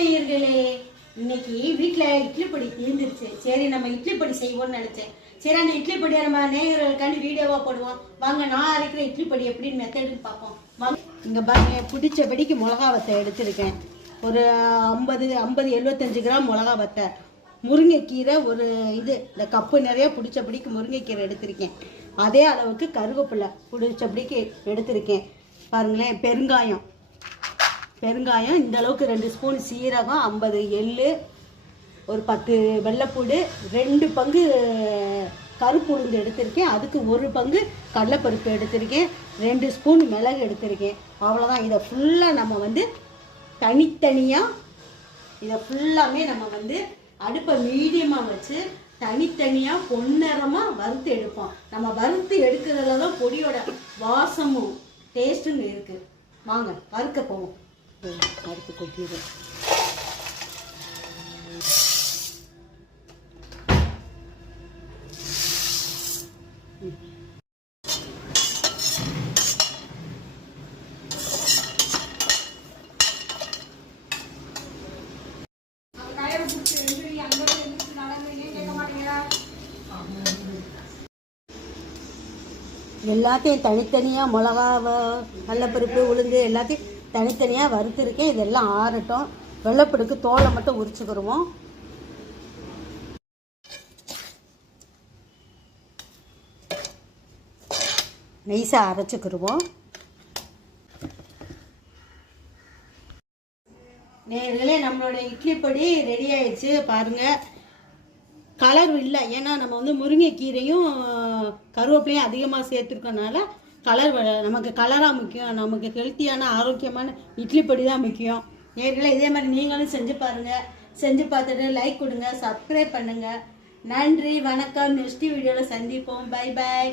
நேயர்களே, இன்னைக்கு வீட்டில் இட்லி பொடி தீர்ந்துருச்சு. சரி, நம்ம இட்லி பொடி செய்வோம்னு நினைச்சேன். சரி, அந்த இட்லி பொடியை நம்ம நேயர்களுக்காண்டி வீடியோவா போடுவோம். வாங்க, நான் அரைக்கிற இட்லி பொடி எப்படின்னு மெத்தடுன்னு பார்ப்போம். வாங்க. இங்கே பாருங்க, பிடிச்சபடிக்கு மிளகா வத்தை எடுத்திருக்கேன். ஒரு 75 கிராம் மிளகா வத்தை. முருங்கைக்கீரை ஒரு இந்த கப்பு நிறைய பிடிச்சபடிக்கு முருங்கைக்கீரை எடுத்திருக்கேன். அதே அளவுக்கு கருவேப்பிலை பிடிச்சபடிக்கு எடுத்திருக்கேன். பாருங்களேன், பெருங்காயம் இந்த அளவுக்கு 2 ஸ்பூன் சீரகம், 50 எள்ளு, ஒரு 10 வெள்ளைப்பூடு, 2 பங்கு கருப்பு உளுந்து எடுத்திருக்கேன். அதுக்கு 1 பங்கு கடலைப்பருப்பு எடுத்திருக்கேன். 2 ஸ்பூன் மிளகு எடுத்திருக்கேன். அவ்வளோதான். இதை ஃபுல்லாக நம்ம தனித்தனியாக இதை ஃபுல்லாமே நம்ம அடுப்பை மீடியமாக வச்சு தனித்தனியாக பொன்னிறமாக வறுத்து எடுப்போம். நம்ம வறுத்து எடுக்கிறதுல தான் பொடியோட வாசமும் டேஸ்ட்டும் இருக்குது. வாங்க, வறுக்க போவோம். வறுத்து கொட்டிடுறோம். எல்லாத்தையும் தனித்தனியாக மிளகாவை, கடலைப்பருப்பு, உளுந்து எல்லாத்தையும் தனித்தனியாக வறுத்துருக்கேன். இதெல்லாம் ஆறட்டும். வெள்ளைப்பூடுக்கு தோலை மட்டும் உரிச்சுக்கிடுவோம். நைஸாக அரைச்சிக்கிடுவோம். நேர்களே, நம்மளோட இட்லி பொடி ரெடி ஆயிடுச்சு. பாருங்கள், கலர் இல்லை. ஏன்னா நம்ம முருங்கைக்கீரையும் கருவேப்பிலையும் அதிகமாக சேர்த்துருக்கனால கலர் நமக்கு கலராக முக்கியம். நமக்கு ஹெல்த்தியான ஆரோக்கியமான இட்லி பொடி தான் முக்கியம். நேர்களே, இதே மாதிரி நீங்களும் செஞ்சு பாருங்கள். செஞ்சு பார்த்துட்டு லைக் கொடுங்க, சப்ஸ்கிரைப் பண்ணுங்கள். நன்றி, வணக்கம். நெக்ஸ்ட் வீடியோவில் சந்திப்போம். Bye bye.